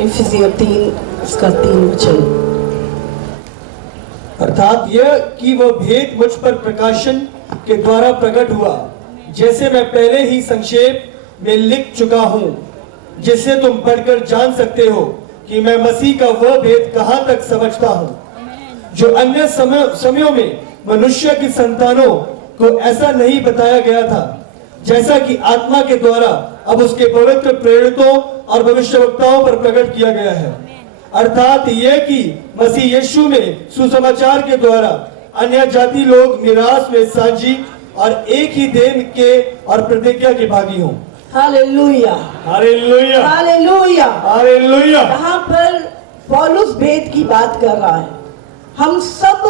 इफिसियों 3 उसका 3 वचन। अर्थात यह कि वह भेद मुझ पर प्रकाशन के द्वारा प्रकट हुआ, जैसे मैं पहले ही संक्षेप में लिख चुका हूं, जिससे तुम पढ़कर जान सकते हो कि मैं मसीह का वह भेद कहां तक समझता हूं, जो अन्य समयों में मनुष्य की संतानों को ऐसा नहीं बताया गया था, जैसा कि आत्मा के द्वारा अब उसके पवित्र प्रेरितों और भविष्यवक्ताओं पर प्रकट किया गया है। अर्थात यह कि मसीह यीशु में सुसमाचार के द्वारा अन्य जाति लोग निराश में साझी और एक ही देह के और प्रतिज्ञा के भागी हों। Hallelujah, hallelujah, hallelujah, hallelujah. यहाँ पर पौलुस भेद की बात कर रहा है। हम सब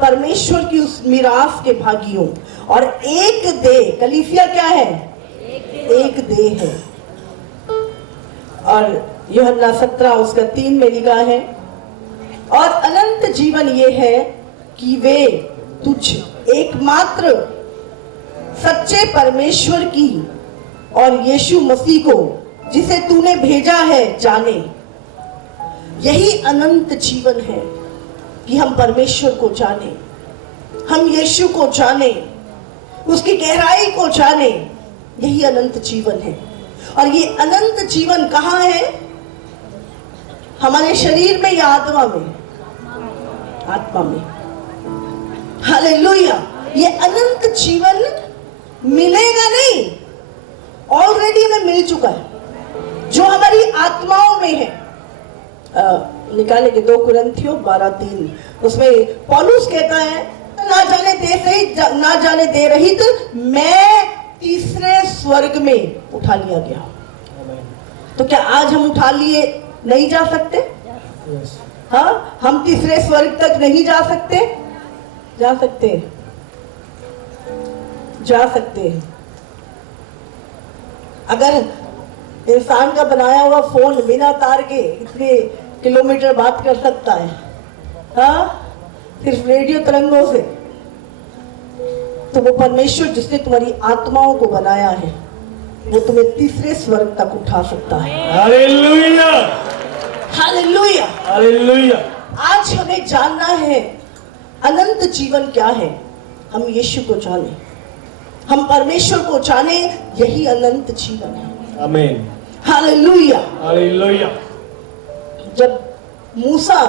परमेश्वर की उस मिरास के भागी हों और एक देह, कलीसिया क्या है? एक देह है। और यूहन्ना 17 उसका 3 में लिखा है, और अनंत जीवन ये है कि वे तुझ एकमात्र सच्चे परमेश्वर की और यीशु मसीह को जिसे तूने भेजा है जाने। यही अनंत जीवन है कि हम परमेश्वर को जाने, हम यीशु को जाने, उसकी गहराई को जाने। यही अनंत जीवन है। और ये अनंत जीवन कहाँ है? हमारे शरीर में या आत्मा में? आत्मा में। हालेलुया। ये अनंत जीवन मिलेगा नहीं, ऑलरेडी हमें मिल चुका है, जो हमारी आत्माओं में है। निकालेंगे 2 कुरिन्थियों 12:3, उसमें पौलुस कहता है, ना जाने दे रही तो मैं तीसरे स्वर्ग में उठा लिया गया। तो क्या आज हम उठा लिए नहीं जा सकते? हाँ, हम तीसरे स्वर्ग तक नहीं जा सकते? जा सकते हैं, जा सकते हैं। अगर इंसान का बनाया हुआ फोन बिना तार के इतने किलोमीटर बात कर सकता है, हाँ, सिर्फ रेडियो तरंगों से, तो वो परमेश्वर जिसने तुम्हारी आत्माओं को बनाया है, वो तुम्हें तीसरे स्वर्ग तक उठा सकता है। Hallelujah, hallelujah, hallelujah. आज हमें जानना है अनंत जीवन क्या है। हम यीशु को जाने, हम परमेश्वर को जाने, यही अनंत जीवन है। आमीन। Hallelujah, hallelujah. जब मूसा,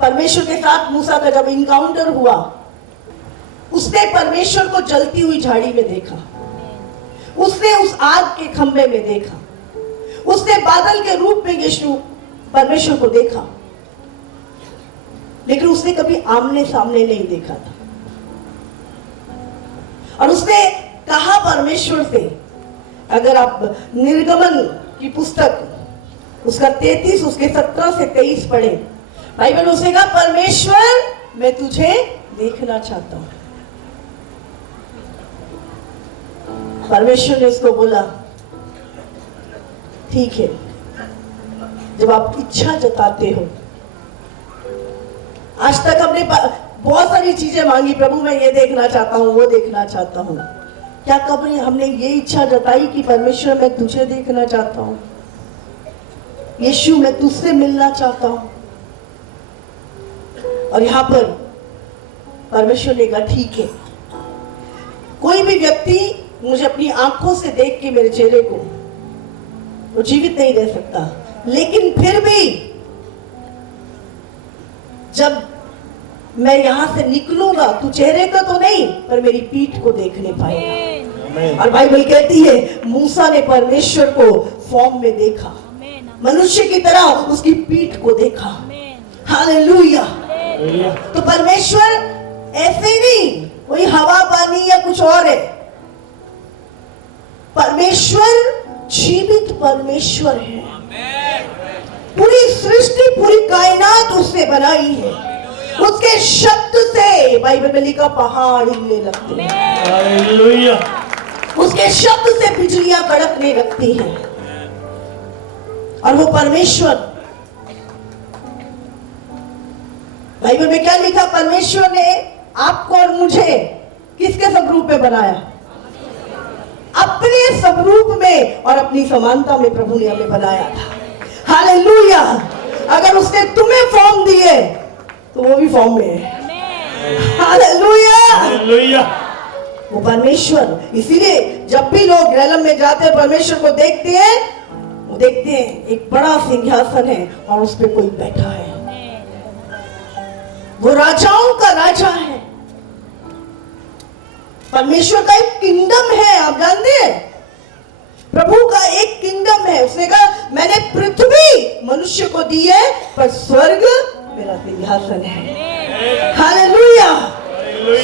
परमेश्वर के साथ मूसा का जब इनकाउंटर हुआ, उसने परमेश्वर को जलती हुई झाड़ी में देखा, उसने उस आग के खंभे में देखा, उसने बादल के रूप में यीशु परमेश्वर को देखा, लेकिन उसने कभी आमने सामने नहीं देखा था। और उसने कहा परमेश्वर से, अगर आप निर्गमन की पुस्तक उसका 33 उसके 17 से 23 पढ़े, बाइबल उसने कहा, परमेश्वर मैं तुझे देखना चाहता हूं। परमेश्वर ने उसको बोला, ठीक है, जब आप इच्छा जताते हो। आज तक हमने बहुत सारी चीजें मांगी, प्रभु मैं ये देखना चाहता हूँ, वो देखना चाहता हूँ। क्या कभी हमने ये इच्छा जताई कि परमेश्वर मैं तुझे देखना चाहता हूँ, यीशु मैं तुझसे मिलना चाहता हूँ? और यहाँ पर परमेश्वर ने कहा, ठीक है, कोई भी व्यक्ति मुझे अपनी आंखों से देख के मेरे चेहरे को वो जीवित नहीं रह सकता, लेकिन फिर भी जब मैं यहां से निकलूंगा, तू चेहरे को तो नहीं पर मेरी पीठ को देखने पाएगा। और बाइबल कहती है, मूसा ने परमेश्वर को फॉर्म में देखा, मनुष्य की तरह उसकी पीठ को देखा। हालेलुया। तो परमेश्वर ऐसे नहीं कोई हवा पानी या कुछ और है, परमेश्वर जीवित परमेश्वर है। पूरी सृष्टि, पूरी कायनात उसने बनाई है, उसके शब्द से, बाइबल में लिखा, पहाड़ हिलने लगते हैं। हालेलुया। उसके शब्द से बिजलियां कड़कने लगती हैं। और वो परमेश्वर, बाइबल में क्या लिखा? परमेश्वर ने आपको और मुझे किसके स्वरूप में बनाया? अपने स्वरूप में और अपनी समानता में प्रभु ने हमें बनाया था। हालेलुया। अगर उसने तुम्हें फॉर्म दिए तो वो भी फॉर्म में है। हालेलुया। हालेलुया। वो परमेश्वर, इसीलिए जब भी लोग रैलम में जाते हैं परमेश्वर को देखते हैं, वो देखते हैं एक बड़ा सिंहासन है और उस पर कोई बैठा है। वो राजाओं का राजा है। परमेश्वर का एक किंगडम है, आप जानते हैं, प्रभु का एक किंगडम है। उसने कहा मैंने पृथ्वी मनुष्य को दी है पर स्वर्ग मेरा सिंहासन है। हालेलुया।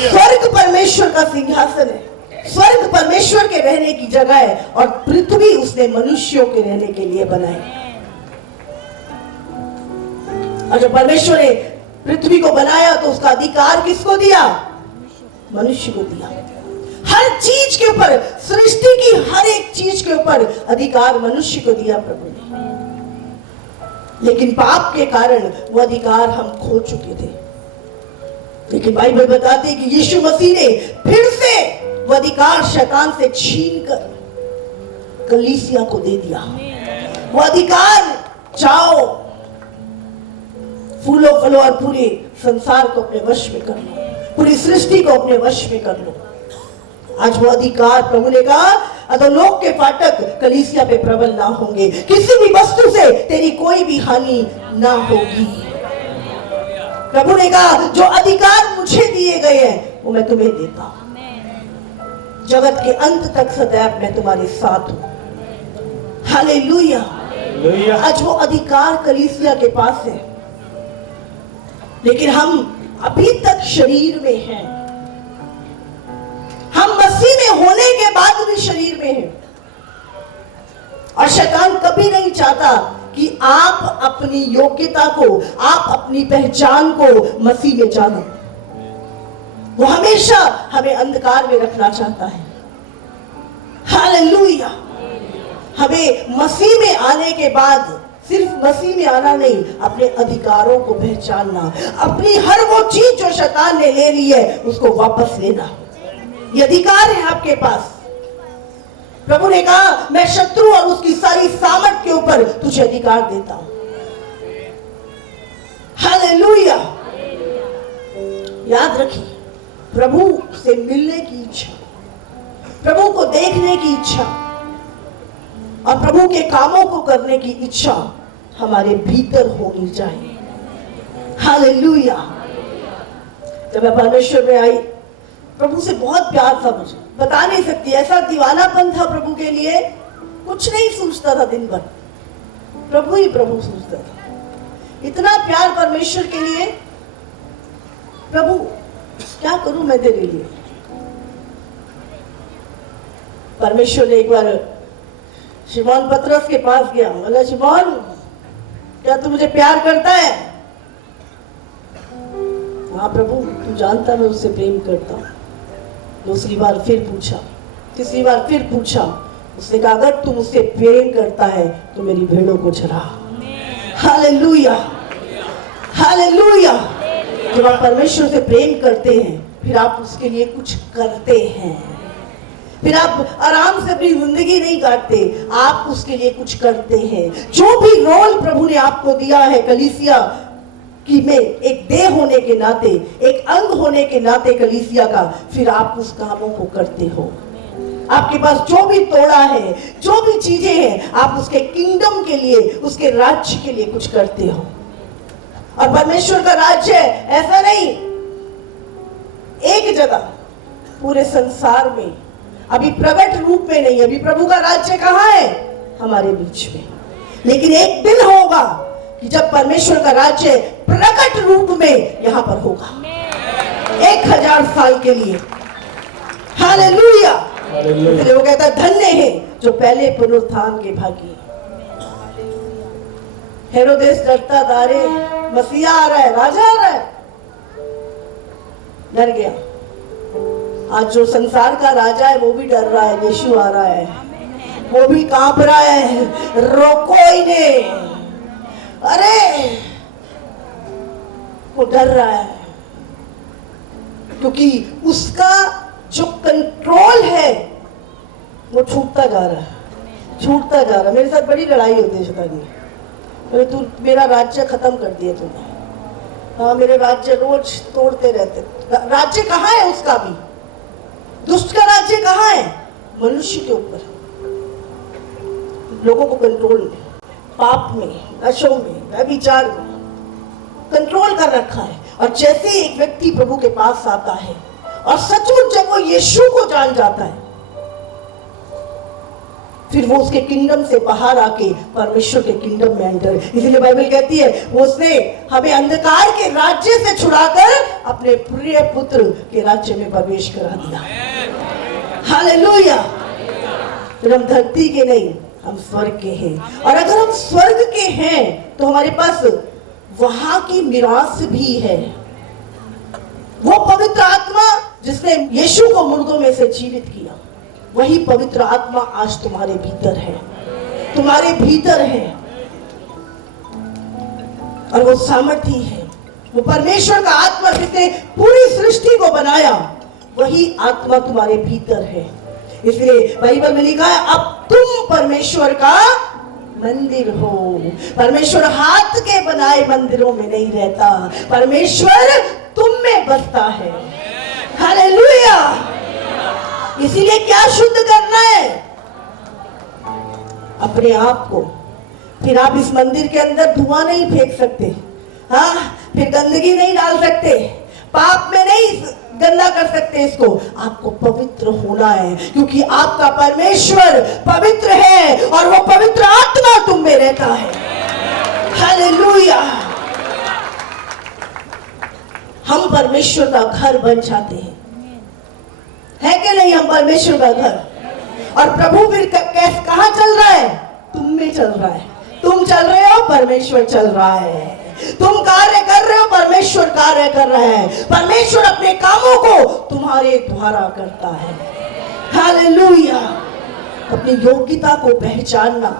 स्वर्ग परमेश्वर का सिंहासन है। स्वर्ग परमेश्वर के रहने की जगह है और पृथ्वी उसने मनुष्यों के रहने के लिए बनाई। और जब परमेश्वर ने पृथ्वी को बनाया तो उसका अधिकार किसको दिया? मनुष्य को दिया। हर चीज के ऊपर, सृष्टि की हर एक चीज के ऊपर अधिकार मनुष्य को दिया प्रभु ने। लेकिन पाप के कारण वो अधिकार हम खो चुके थे। लेकिन बाइबल बताती है कि यीशु मसीह ने फिर से वो अधिकार शैतान से छीनकर कलीसिया को दे दिया। वो अधिकार, जाओ फूलों फलों और पूरे संसार को अपने वश में कर लो, पूरी सृष्टि को अपने वश में कर लो। आज वो अधिकार प्रभु ने कहा अधोलोक के फाटक कलीसिया पे प्रबल ना होंगे, किसी भी वस्तु से तेरी कोई भी हानि ना होगी। प्रभु ने कहा जो अधिकार मुझे दिए गए हैं वो मैं तुम्हें देता हूं। जगत के अंत तक सदैव मैं तुम्हारे साथ हूं। हालेलुया। आज वो अधिकार कलीसिया के पास है, लेकिन हम अभी तक शरीर में हैं। हम मसीह में होने के बाद भी शरीर में हैं। और शैतान कभी नहीं चाहता कि आप अपनी योग्यता को, आप अपनी पहचान को मसीह में जानो। वो हमेशा हमें अंधकार में रखना चाहता है। हालेलुया। हमें मसीह में आने के बाद सिर्फ मसीह में आना नहीं, अपने अधिकारों को पहचानना, अपनी हर वो चीज जो शैतान ने ले ली है उसको वापस लेना। ये अधिकार है आपके पास। प्रभु ने कहा मैं शत्रु और उसकी सारी सामर्थ के ऊपर तुझे अधिकार देता हूं। हालेलुया। याद रखिए, प्रभु से मिलने की इच्छा, प्रभु को देखने की इच्छा और प्रभु के कामों को करने की इच्छा हमारे भीतर होनी चाहिए। हालेलुया। जब मैं परमेश्वर में आई, प्रभु से बहुत प्यार था मुझे, बता नहीं सकती। ऐसा दीवानापन था प्रभु के लिए, कुछ नहीं सोचता था दिन भर, प्रभु ही प्रभु सोचता था। इतना प्यार परमेश्वर के लिए। प्रभु क्या करूं मैं तेरे लिए? परमेश्वर ने एक बार शिमोन पतरस के पास गया, बोला शिमोन क्या तू मुझे प्यार करता है? हाँ प्रभु, तू जानता मैं उससे प्रेम करता हूं। दूसरी बार फिर पूछा, तीसरी बार फिर पूछा। उसने कहा अगर तू मुझसे प्रेम करता है तो मेरी भेड़ों को चरा। हालेलुया। हालेलुया। जब आप परमेश्वर से प्रेम करते हैं फिर आप उसके लिए कुछ करते हैं। फिर आप आराम से अपनी जिंदगी नहीं काटते, आप उसके लिए कुछ करते हैं। जो भी रोल प्रभु ने आपको दिया है कलीसिया कि में एक देह होने के नाते, एक अंग होने के नाते कलीसिया का, फिर आप उस कामों को करते हो। आपके पास जो भी तोड़ा है, जो भी चीजें हैं, आप उसके किंगडम के लिए, उसके राज्य के लिए कुछ करते हो। और परमेश्वर का राज्य ऐसा नहीं एक जगह, पूरे संसार में, अभी प्रकट रूप में नहीं। अभी प्रभु का राज्य कहाँ है? हमारे बीच में। लेकिन एक दिन होगा कि जब परमेश्वर का राज्य प्रकट रूप में यहां पर होगा, 1000 साल के लिए। हालेलुया। इसलिए वो कहता है धन्य है जो पहले पुनरुत्थान के भागी। हेरोदेस डरता था, अरे मसीहा आ रहा है, राजा आ रहा है, डर गया। आज जो संसार का राजा है वो भी डर रहा है, यीशु आ रहा है, वो भी कांप रहा है, रोको इन्हें। अरे वो डर रहा है क्योंकि उसका जो कंट्रोल है वो छूटता जा रहा है, छूटता जा रहा है। मेरे साथ बड़ी लड़ाई होती है शैतान की। बोले तू मेरा राज्य खत्म कर दिया तूने। हाँ, मेरे राज्य रोज तोड़ते रहते। राज्य कहाँ है उसका भी? दुष्ट का राज्य कहाँ है? मनुष्य के ऊपर, लोगों को कंट्रोल में, पाप में, नशों में, व्यभिचार में कंट्रोल कर रखा है। और जैसे एक व्यक्ति प्रभु के पास आता है और सचमुच जब वो यीशु को जान जाता है, फिर वो उसके किंगडम से बाहर आके परमेश्वर के किंगडम में एंटर। इसीलिए बाइबल कहती है वो उसने हमें अंधकार के राज्य से छुड़ाकर अपने प्रिय पुत्र के राज्य में प्रवेश करा दिया। हालेलुया। फिर हम धरती के नहीं, हम स्वर्ग के हैं। और अगर हम स्वर्ग के हैं तो हमारे पास वहां की मिरास भी है। वो पवित्र आत्मा जिसने यीशु को मुर्दों में से जीवित किया, वही पवित्र आत्मा आज तुम्हारे भीतर है, तुम्हारे भीतर है। और वो सामर्थी है, वो परमेश्वर का आत्मा जिसने पूरी सृष्टि को बनाया, वही आत्मा तुम्हारे भीतर है। इसलिए बाइबल में लिखा है अब तुम परमेश्वर का मंदिर हो। परमेश्वर हाथ के बनाए मंदिरों में नहीं रहता, परमेश्वर तुम में बसता है। हालेलुया। इसीलिए क्या शुद्ध करना है? अपने आप को। फिर आप इस मंदिर के अंदर धुआं नहीं फेंक सकते, हाँ, फिर गंदगी नहीं डाल सकते, पाप में नहीं गंदा कर सकते इसको। आपको पवित्र होना है, क्योंकि आपका परमेश्वर पवित्र है और वो पवित्र आत्मा तुम में रहता है। हालेलुया। हम परमेश्वर का घर बन जाते हैं, है कि नहीं? हम परमेश्वर का घर। और प्रभु फिर कहाँ चल रहा है? तुम में चल रहा है। तुम चल रहे हो, परमेश्वर चल रहा है। तुम कार्य कर रहे हो, परमेश्वर कार्य कर रहा है। परमेश्वर अपने कामों को तुम्हारे द्वारा करता है। हालेलुया। अपनी योग्यता को पहचानना।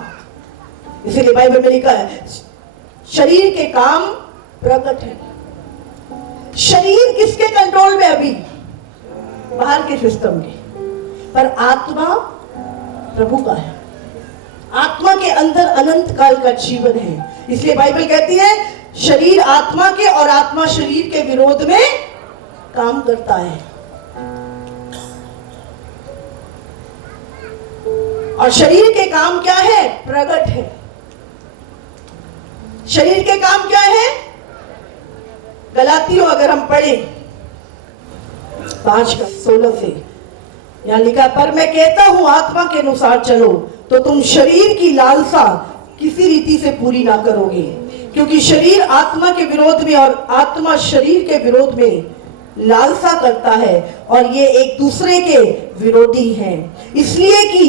इसीलिए बाइबल में लिखा है शरीर के काम प्रकट है। शरीर किसके कंट्रोल में? अभी बाहर के सिस्टम के, पर आत्मा प्रभु का है। आत्मा के अंदर अनंत काल का जीवन है। इसलिए बाइबल कहती है शरीर आत्मा के और आत्मा शरीर के विरोध में काम करता है। और शरीर के काम क्या है? प्रकट है। शरीर के काम क्या है? गलातियों अगर हम पढ़े 5:16 से यहां लिखा, पर मैं कहता हूं आत्मा के अनुसार चलो तो तुम शरीर की लालसा किसी रीति से पूरी ना करोगे, क्योंकि शरीर आत्मा के विरोध में और आत्मा शरीर के विरोध में लालसा करता है और ये एक दूसरे के विरोधी हैं, इसलिए कि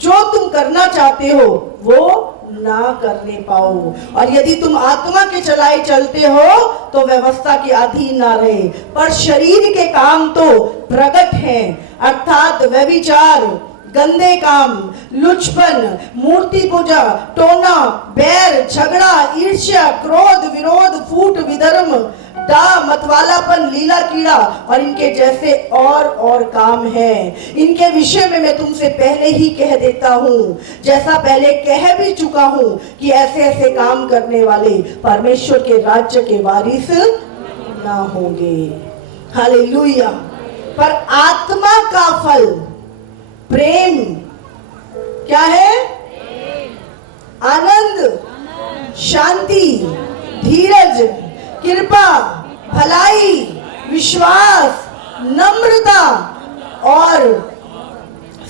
जो तुम करना चाहते हो वो ना करने पाओ। और यदि तुम आत्मा के चलाए चलते हो तो व्यवस्था के अधीन ना रहे। पर शरीर के काम तो प्रकट हैं, अर्थात व्यभिचार, गंदे काम, लुचपन, मूर्ति पूजा, टोना, बैर, झगड़ा, ईर्ष्या, क्रोध, विरोध, फूट, विधर्म, डा, मतवालापन, लीला कीड़ा और इनके जैसे और काम हैं। इनके विषय में मैं तुमसे पहले ही कह देता हूँ, जैसा पहले कह भी चुका हूँ, कि ऐसे ऐसे काम करने वाले परमेश्वर के राज्य के वारिस ना होंगे। हालेलुया। पर आत्मा का फल प्रेम क्या है? आनंद, शांति, धीरज, कृपा, भलाई, विश्वास, नम्रता और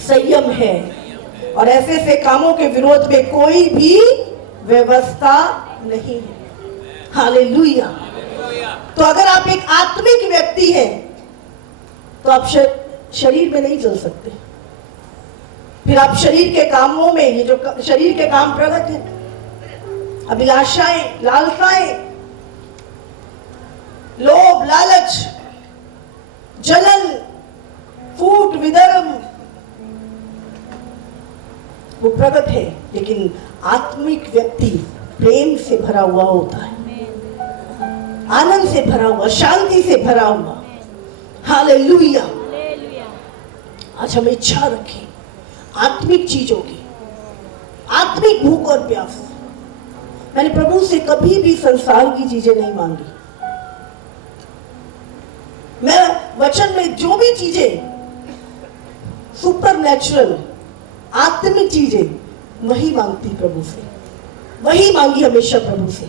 संयम है। और ऐसे ऐसे कामों के विरोध में कोई भी व्यवस्था नहीं है। हालेलुया। तो अगर आप एक आत्मिक व्यक्ति हैं तो आप शरीर में नहीं चल सकते। फिर आप शरीर के कामों में, ये जो शरीर के काम प्रकट है, अभिलाषाएं, लालसाएं, लोभ, लालच, जलन, फूट, विधर्म, वो प्रकट है। लेकिन आत्मिक व्यक्ति प्रेम से भरा हुआ होता है, आनंद से भरा हुआ, शांति से भरा हुआ। हालेलुया। आज हम इच्छा रखें आत्मिक चीजों की, आत्मिक भूख और प्यास। मैंने प्रभु से कभी भी संसार की चीजें नहीं मांगी। मैं वचन में जो भी चीजें सुपर नेचुरल आत्मिक चीजें वही मांगती प्रभु से, वही मांगी हमेशा प्रभु से।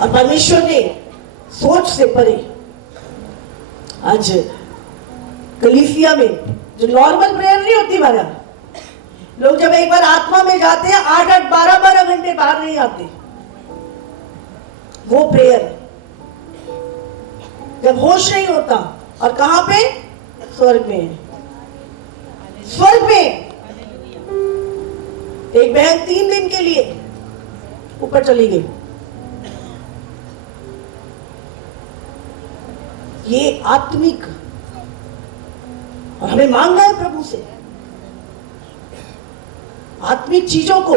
और परमेश्वर ने सोच से परे आज कलीसिया में जो नॉर्मल प्रेयर नहीं होती हमारा, लोग जब एक बार आत्मा में जाते हैं 8-8 12-12 घंटे बाहर नहीं आते। वो प्रेयर जब होश नहीं होता, और कहां पे? स्वर्ग में। स्वर्ग में एक बहन 3 दिन के लिए ऊपर चली गई। ये आत्मिक, और हमें मांगना है प्रभु से आत्मिक चीजों को।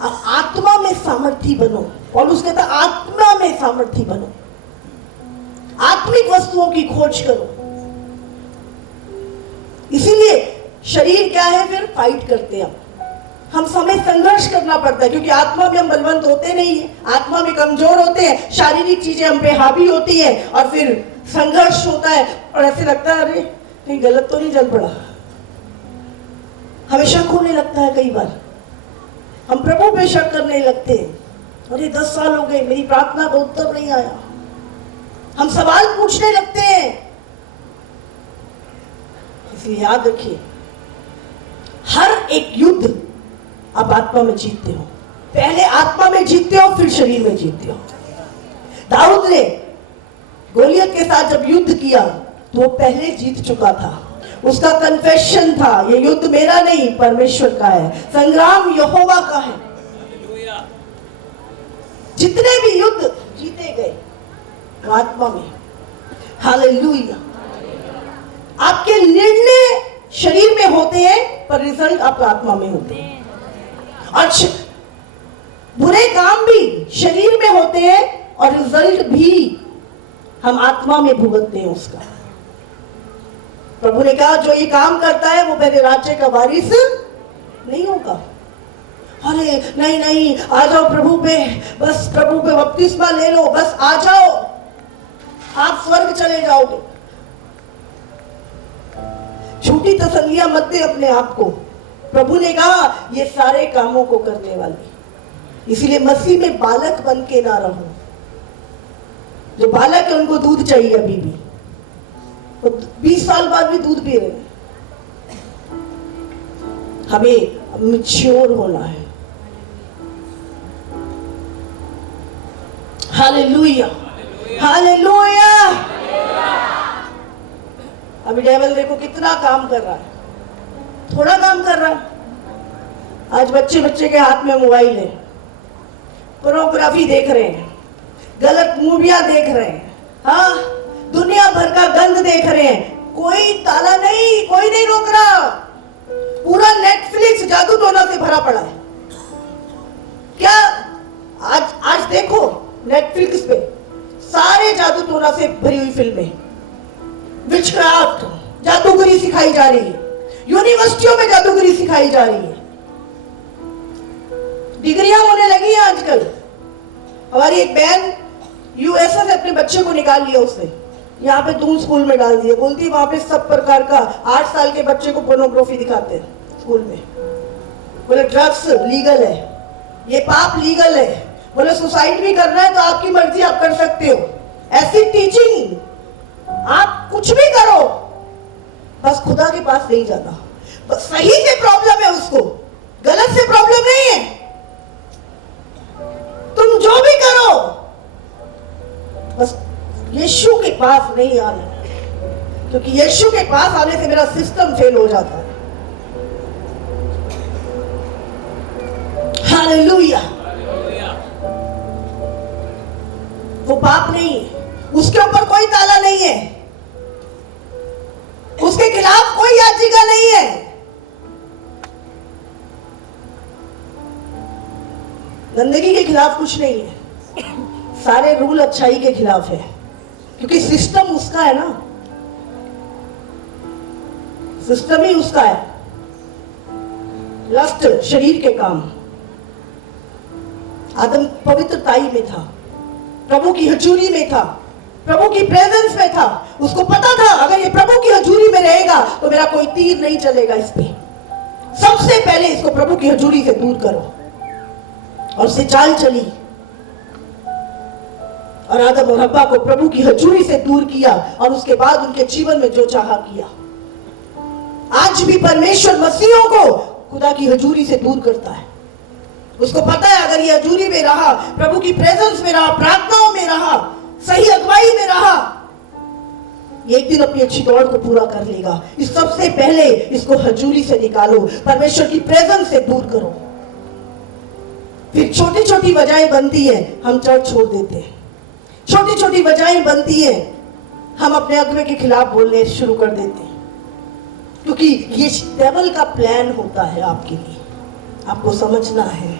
आत्मा में सामर्थी बनो। पौलुस कहता आत्मा में सामर्थी बनो, आत्मिक वस्तुओं की खोज करो। इसीलिए शरीर क्या है? फिर फाइट करते हैं हम हमें संघर्ष करना पड़ता है, क्योंकि आत्मा में हम बलवंत होते नहीं है, आत्मा में कमजोर होते हैं, शारीरिक चीजें हम पे हावी होती है, और फिर संघर्ष होता है। और ऐसे लगता है अरे कहीं गलत तो नहीं चल पड़ा। हमें शक होने लगता है, कई बार हम प्रभु पे शक करने लगते हैं। अरे 10 साल हो गए, मेरी प्रार्थना का उत्तर नहीं आया। हम सवाल पूछने लगते हैं। इसलिए याद रखिए, हर एक युद्ध आप आत्मा में जीतते हो। पहले आत्मा में जीतते हो, फिर शरीर में जीतते हो। दाऊद ने गोलियत के साथ जब युद्ध किया तो वो पहले जीत चुका था। उसका कन्फेशन था, ये युद्ध मेरा नहीं परमेश्वर का है, संग्राम यहोवा का है। जितने भी युद्ध जीते गए वो आत्मा में। हालेलुया। आपके निर्णय शरीर में होते हैं, पर रिजल्ट आपके आत्मा में होते हैं। और बुरे काम भी शरीर में होते हैं, और रिजल्ट भी हम आत्मा में भुगतते हैं उसका। प्रभु ने कहा जो ये काम करता है वो मेरे राज्य का वारिस नहीं होगा। अरे नहीं नहीं, आ जाओ प्रभु पे, बस प्रभु पे बपतिस्मा ले लो, बस आ जाओ, आप स्वर्ग चले जाओगे। झूठी तसल्लियां मत दे अपने आप को। प्रभु ने कहा ये सारे कामों को करने वाली। इसीलिए मसीह में बालक बन के ना रहो। जो बालक है उनको दूध चाहिए अभी भी, वो 20 साल बाद भी दूध पी रहे हैं। हमें मैच्योर होना है। Hallelujah, hallelujah. अभी डेविल देखो कितना काम कर रहा है, थोड़ा काम कर रहा है। आज बच्चे के हाथ में मोबाइल है, पोर्नोग्राफी देख रहे हैं, गलत मूवियां देख रहे हैं, हाँ, दुनिया भर का गंद देख रहे हैं। कोई ताला नहीं, कोई नहीं रोक रहा। पूरा नेटफ्लिक्स जादू टोना से भरा पड़ा है। क्या आज देखो नेटफ्लिक्स पे सारे जादू टोना से भरी हुई फिल्में, विचक्राफ्ट, जादूगरी सिखाई जा रही है। यूनिवर्सिटियों में जादूगरी सिखाई जा रही है। डिग्रियां होने लगी हैं आजकल। हमारी एक बहन यूएसए से अपने बच्चे को निकाल लिया उसने, यहाँ पे दून स्कूल में डाल दिया। बोलती वहां पे सब प्रकार का 8 साल के बच्चे को पोर्नोग्राफी दिखाते हैं स्कूल में। बोले ड्रग्स लीगल है, ये पाप लीगल है। बोले सुसाइड भी करना है तो आपकी मर्जी, आप कर सकते हो। ऐसी टीचिंग, आप कुछ भी करो, बस खुदा के पास नहीं जाना। बस सही से प्रॉब्लम है उसको, गलत से प्रॉब्लम नहीं है। तुम जो भी करो, बस यीशु के पास नहीं आना, क्योंकि यीशु के पास आने से मेरा सिस्टम फेल हो जाता है। हालेलुया। वो पाप नहीं है, उसके ऊपर कोई ताला नहीं है, उसके खिलाफ कोई याचिका नहीं है। गंदगी के खिलाफ कुछ नहीं है, सारे रूल अच्छाई के खिलाफ है, क्योंकि सिस्टम उसका है ना, सिस्टम ही उसका है। लस्ट शरीर के काम, आदम पवित्रताई में था, प्रभु की हजूरी में था, प्रभु की प्रेजेंस में था। उसको पता था अगर ये प्रभु की हजूरी में रहेगा तो मेरा कोई तीर नहीं चलेगा इस पे। सबसे पहले इसको प्रभु की हजूरी से दूर करो, और उससे चाल चली और आदम और हव्वा को प्रभु की हजूरी से दूर किया, और उसके बाद उनके जीवन में जो चाहा किया। आज भी परमेश्वर मसीहों को खुदा की हजूरी से दूर करता है। उसको पता है अगर ये हजूरी में रहा, प्रभु की प्रेजेंस में रहा, प्रार्थनाओं में रहा, सही अगुवाई में रहा, ये एक दिन अपनी अच्छी दौड़ को पूरा कर लेगा। इस सबसे पहले इसको हजूरी से निकालो, परमेश्वर की प्रेजेंस से दूर करो। फिर छोटी छोटी वजहें बनती है, हम चर्च छोड़ देते हैं। छोटी छोटी वजहें बनती है, हम अपने अगुवे के खिलाफ बोलने शुरू कर देते हैं, क्योंकि ये डेविल का प्लान होता है आपके लिए, आपको समझना है।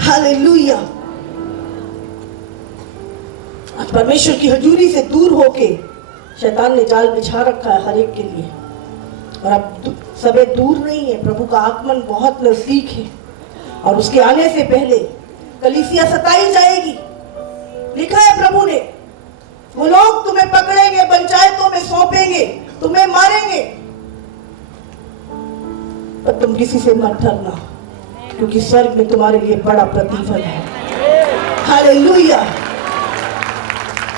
हालेलुया। आज परमेश्वर की हजूरी से दूर होके शैतान ने जाल बिछा रखा है हर एक के लिए, और अब सबे दूर नहीं है। प्रभु का आगमन बहुत नजदीक है, और उसके आने से पहले कलीसिया सताई जाएगी। लिखा है प्रभु ने, वो लोग तुम्हें पकड़ेंगे, पंचायतों में सौंपेंगे, तुम्हें मारेंगे, पर तुम किसी से मत डरना, क्योंकि स्वर्ग में तुम्हारे लिए बड़ा प्रतिफल है। हालेलुया।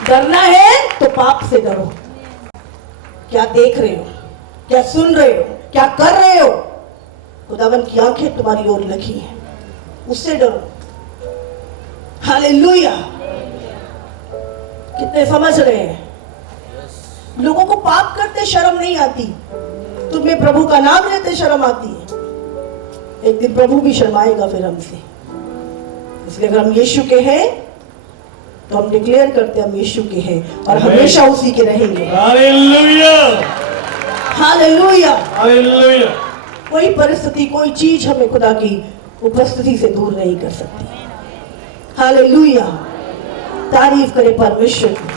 डरना है तो पाप से डरो। क्या देख रहे हो, क्या सुन रहे हो, क्या कर रहे हो, खुदावन की आंखें तुम्हारी ओर लगी हैं, उससे डरो। हालेलुया। कितने समझ रहे हैं? लोगों को पाप करते शर्म नहीं आती, तुम्हें प्रभु का नाम लेते शर्म आती है। एक दिन प्रभु भी शर्माएगा फिर हमसे। इसलिए अगर हम यीशु के हैं तो हम डिक्लेयर करते हैं हम यीशु के हैं और हमेशा उसी के रहेंगे। Hallelujah, hallelujah, hallelujah. कोई परिस्थिति, कोई चीज हमें खुदा की उपस्थिति से दूर नहीं कर सकती। हालेलुया। तारीफ करे परमेश्वर की।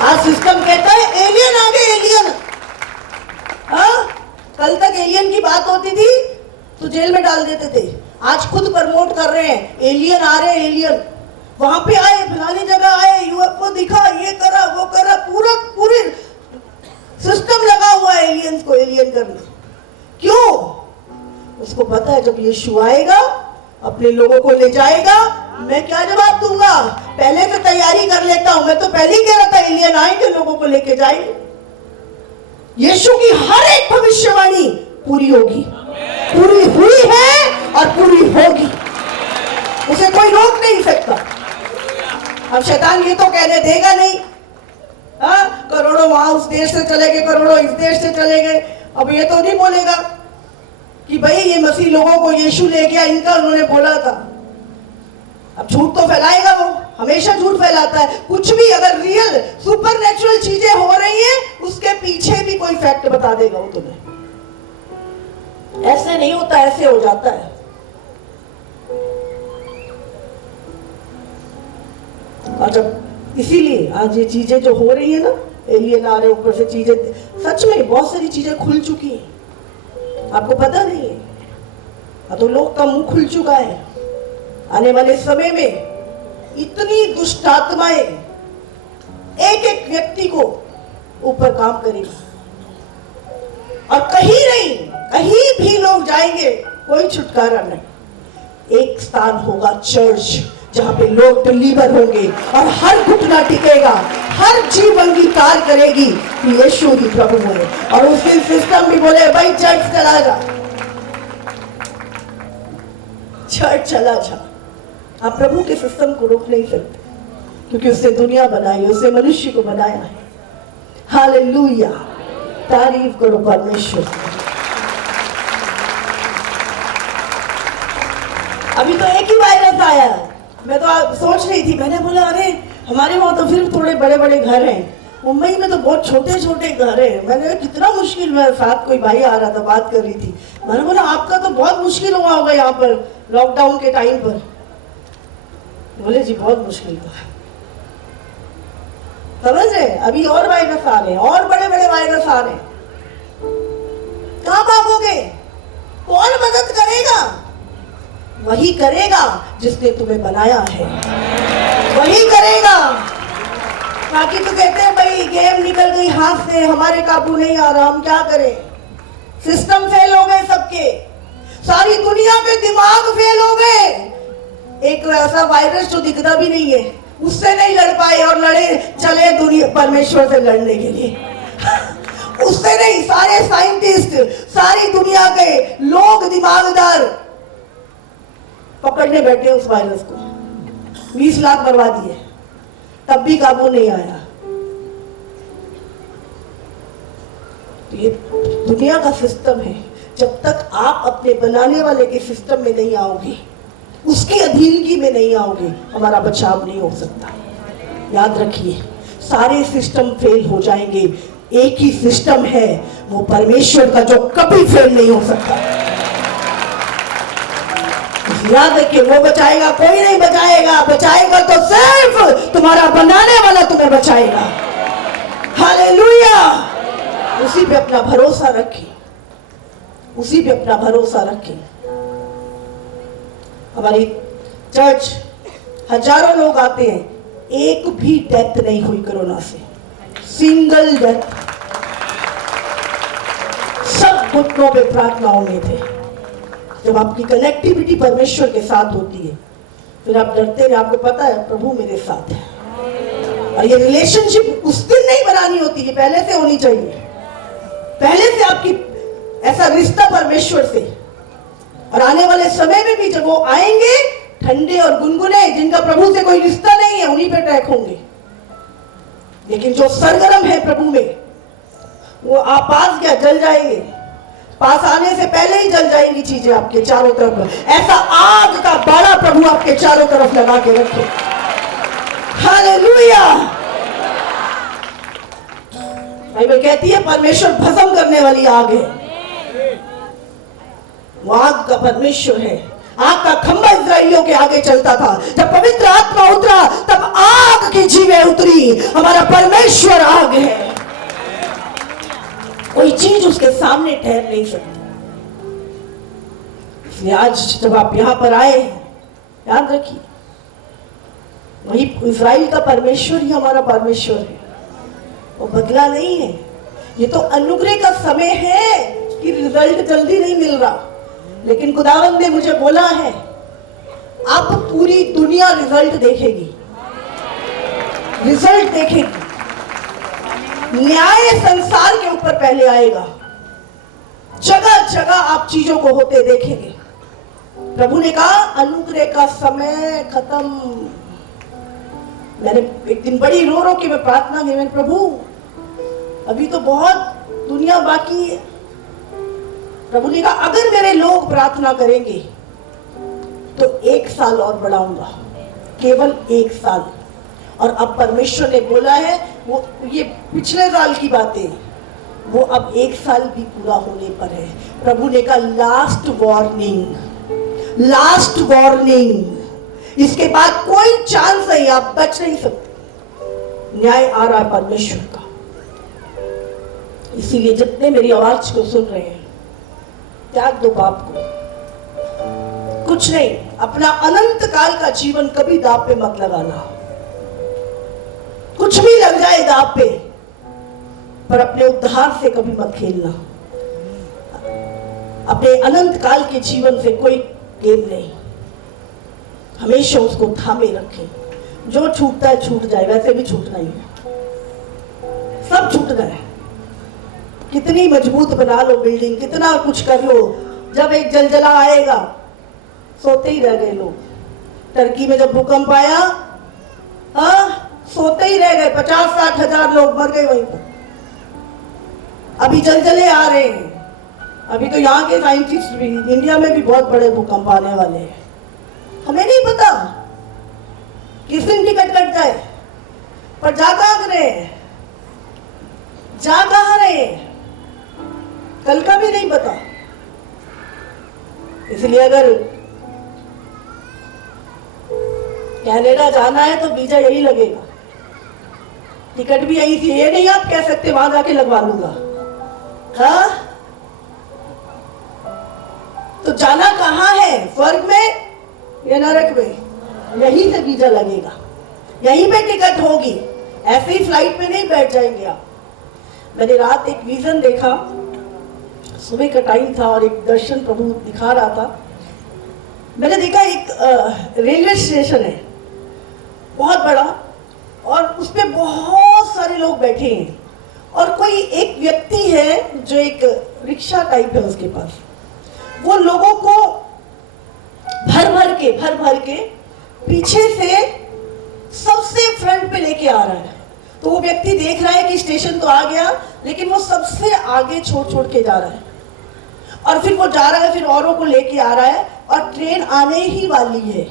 आज सिस्टम कहता है एलियन आ गए, एलियन। हाँ, कल तक एलियन की बात होती थी तो जेल में डाल देते थे, आज खुद प्रमोट कर रहे हैं, एलियन आ रहे हैं, एलियन वहां पे आए, फलानी जगह आए, यूएफओ दिखा, ये करा, वो करा, पूरी सिस्टम लगा हुआ है एलियंस को एलियन करने। क्यों? उसको पता है जब यीशु आएगा अपने लोगों को ले जाएगा, मैं क्या जवाब दूंगा? पहले से तैयारी कर लेता हूं। मैं तो पहले ही कह रहा था एलियन आएंगे, लोगों को लेके जाएंगे। यीशु की हर एक भविष्यवाणी पूरी होगी, पूरी हुई है और पूरी होगी, उसे कोई रोक नहीं सकता। अब शैतान ये तो कहने देगा नहीं, करोड़ों वहां उस देश से चले गए, करोड़ों इस देश से चले गए। अब ये तो नहीं बोलेगा कि भाई ये मसीह लोगों को यीशु ले गया, इनका उन्होंने बोला था। अब झूठ तो फैलाएगा, वो हमेशा झूठ फैलाता है। कुछ भी अगर रियल सुपरनेचुरल चीजें हो रही हैं, उसके पीछे भी कोई फैक्ट बता देगा वो तुम्हें। ऐसे नहीं होता, ऐसे हो जाता है। और जब इसीलिए आज ये चीजें जो हो रही है ना, एलियन आ रहे, ऊपर से चीजें, सच में बहुत सारी चीजें खुल चुकी हैं, आपको पता नहीं है। तो लोग का मुंह खुल चुका है। आने वाले समय में इतनी दुष्ट आत्माएं एक एक व्यक्ति को ऊपर काम करेगी, और कहीं नहीं, कहीं भी लोग जाएंगे, कोई छुटकारा नहीं। एक स्थान होगा चर्च, जहां पे लोग डिलीवर होंगे और हर घुटना टिकेगा, हर जीव अंगीकार करेगी कि यीशु ही प्रभु है। और उस दिन सिस्टम भी बोले भाई चर्च चला जा, चर्च चला जा। आप प्रभु के सिस्टम को रोक नहीं सकते, क्योंकि उसने दुनिया बनाई, उसने मनुष्य को बनाया है। हालेलुया। तारीफ करो परमेश्वर। अभी तो एक ही वायरस आया है, मैं तो सोच रही थी, मैंने बोला अरे हमारे वहां तो फिर थोड़े बड़े बड़े घर हैं, मुंबई में तो बहुत छोटे छोटे घर हैं। मैंने कितना मुश्किल, मेरे साथ कोई भाई आ रहा था, बात कर रही थी, मैंने बोला आपका तो बहुत मुश्किल हुआ होगा यहाँ पर लॉकडाउन के टाइम पर। बोले जी बहुत मुश्किल था। समझ रहे? अभी और वायरस आ रहे हैं, और बड़े बड़े वायरस आ रहे हैं। कहां भागोगे? कौन मदद करेगा? वही करेगा जिसने तुम्हें बनाया है, वही करेगा। बाकी तो कहते हैं भाई गेम निकल गई हाथ से, हमारे काबू नहीं आ रहा, हम क्या करें। सिस्टम फेल हो गए सबके, सारी दुनिया के दिमाग फेल हो गए। एक ऐसा वायरस जो दिखता भी नहीं है, उससे नहीं लड़ पाए और लड़े चले दुनिया परमेश्वर से लड़ने के लिए। उससे नहीं, सारे साइंटिस्ट, सारी दुनिया के लोग दिमागदार पकड़ने बैठे उस वायरस को। 20 लाख मरवा दिए, तब भी काबू नहीं आया। तो ये दुनिया का सिस्टम है। जब तक आप अपने बनाने वाले के सिस्टम में नहीं आओगे, उसकी अधीनगी में नहीं आओगे, हमारा बचाव नहीं हो सकता। याद रखिए, सारे सिस्टम फेल हो जाएंगे, एक ही सिस्टम है, वो परमेश्वर का, जो कभी फेल नहीं हो सकता। याद रखिए, वो बचाएगा, कोई नहीं बचाएगा। बचाएगा तो सिर्फ तुम्हारा बनाने वाला तुम्हें बचाएगा। हालेलुया। उसी पे अपना भरोसा रखें, उसी पे अपना भरोसा रखें। हमारी चर्च हजारों लोग आते हैं, एक भी डेथ नहीं हुई कोरोना से, सिंगल डेथ। सब घुटनों पे प्रार्थनाओं में थे। जब आपकी कनेक्टिविटी परमेश्वर के साथ होती है, फिर आप डरते हैं, आपको पता है प्रभु मेरे साथ है। और ये रिलेशनशिप उस दिन नहीं बनानी होती, ये पहले से होनी चाहिए। पहले से आपकी ऐसा रिश्ता परमेश्वर से। और आने वाले समय में भी जब वो आएंगे, ठंडे और गुनगुने, जिनका प्रभु से कोई रिश्ता नहीं है, उन्हीं पे अटैक होंगे। लेकिन जो सरगर्म है प्रभु में, वो आप पास क्या जल जाएंगे। पास आने से पहले ही जल जाएंगी चीजें आपके चारों तरफ। ऐसा आग का बाड़ा प्रभु आपके चारों तरफ लगा के रखे। हालेलुया। बाइबल कहती है परमेश्वर भस्म करने वाली आग है। वो आग का परमेश्वर है। आग का खंभा इस्राएलियों के आगे चलता था। जब पवित्र आत्मा उतरा, तब आग की जीवें उतरी। हमारा परमेश्वर आग है, कोई चीज उसके सामने ठहर नहीं सकती। इसलिए आज जब आप यहां पर आए हैं, याद रखिए, वही इस्राएल का परमेश्वर ही हमारा परमेश्वर है, वो बदला नहीं है। ये तो अनुग्रह का समय है कि रिजल्ट जल्दी नहीं मिल रहा, लेकिन खुदावंद ने मुझे बोला है, अब पूरी दुनिया रिजल्ट देखेगी, रिजल्ट देखेगी। न्याय संसार के ऊपर पहले आएगा। जगह जगह आप चीजों को होते देखेंगे। प्रभु ने कहा अनुग्रह का समय खत्म। मैंने एक दिन बड़ी रो रो के मैं प्रार्थना की, मैंने प्रभु अभी तो बहुत दुनिया बाकी है। प्रभु ने कहा अगर मेरे लोग प्रार्थना करेंगे तो 1 साल और बढ़ाऊंगा, केवल 1 साल। और अब परमेश्वर ने बोला है, वो ये पिछले साल की बातें, वो अब 1 साल भी पूरा होने पर है। प्रभु ने कहा लास्ट वार्निंग, लास्ट वार्निंग। इसके बाद कोई चांस नहीं, आप बच नहीं सकते। न्याय आ रहा है परमेश्वर का। इसीलिए जितने मेरी आवाज को सुन रहे हैं, त्याग दो पाप को। कुछ नहीं, अपना अनंत काल का जीवन कभी दांव पे मत लगाना। कुछ भी लग जाए दांव पे, पर अपने उद्धार से कभी मत खेलना। अपने अनंत काल के जीवन से कोई गेम नहीं, हमेशा उसको थामे रखें। जो छूटता है छूट जाए, वैसे भी छूटना ही है, सब छूटना है। कितनी मजबूत बना लो बिल्डिंग, कितना कुछ कर लो, जब एक जलजला आएगा सोते ही रह गए लोग। टर्की में जब भूकंप आया, सोते ही रह गए, 50-60 हजार लोग मर गए वहीं पर। अभी जलजले आ रहे हैं। अभी तो यहाँ के साइंटिस्ट भी, इंडिया में भी बहुत बड़े भूकंप आने वाले हैं। हमें नहीं पता किस दिन टिकट कट जाए, पर जा कहाँ रहे, जा कहाँ रहे, कल का भी नहीं पता। इसलिए अगर कनाडा जाना है तो वीजा यही लगेगा, टिकट भी यही थी। ये नहीं आप कह सकते वहां जाके लगवा लूंगा। हाँ, तो जाना कहाँ है? स्वर्ग में या नरक में? यहीं से वीजा लगेगा, यहीं पे टिकट होगी, ऐसे ही फ्लाइट में नहीं बैठ जाएंगे आप। मैंने रात एक विजन देखा, सुबह का टाइम था और एक दर्शन प्रभु दिखा रहा था। मैंने देखा एक रेलवे स्टेशन है बहुत बड़ा, और उस पे बहुत सारे लोग बैठे हैं, और कोई एक व्यक्ति है जो एक रिक्शा टाइप है उसके पास, वो लोगों को भर भर के पीछे से सबसे फ्रंट पे लेके आ रहा है। तो वो व्यक्ति देख रहा है कि स्टेशन तो आ गया, लेकिन वो सबसे आगे छोड़ के जा रहा है, और फिर वो जा रहा है, फिर औरों को लेके आ रहा है, और ट्रेन आने ही वाली है।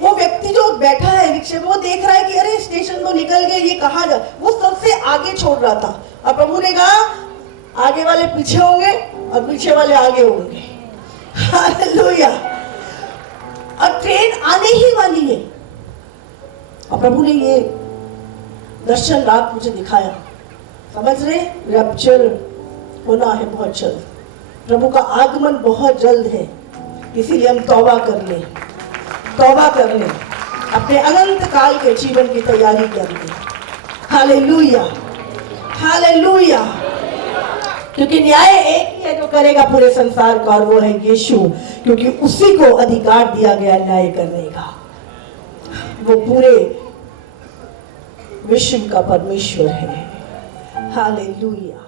वो व्यक्ति जो बैठा है रिक्शे में, वो देख रहा है कि अरे स्टेशन तो निकल गए, ये कहाँ जा, वो सबसे आगे छोड़ रहा था। और प्रभु ने कहा आगे वाले पीछे होंगे और पीछे वाले आगे होंगे। हालेलुया। और ट्रेन आने ही वाली है। और प्रभु ने ये दर्शन रात मुझे दिखाया, समझ रहे, रैप्चर होना है बहुत जल्द, प्रभु का आगमन बहुत जल्द है। इसीलिए हम तौबा कर लें, अपने अनंत काल के जीवन की तैयारी कर लें। Hallelujah, hallelujah. क्योंकि न्याय एक ही है जो करेगा पूरे संसार का, और वो है यीशु, क्योंकि उसी को अधिकार दिया गया न्याय करने का। वो पूरे विश्व का परमेश्वर है। हालेलुया।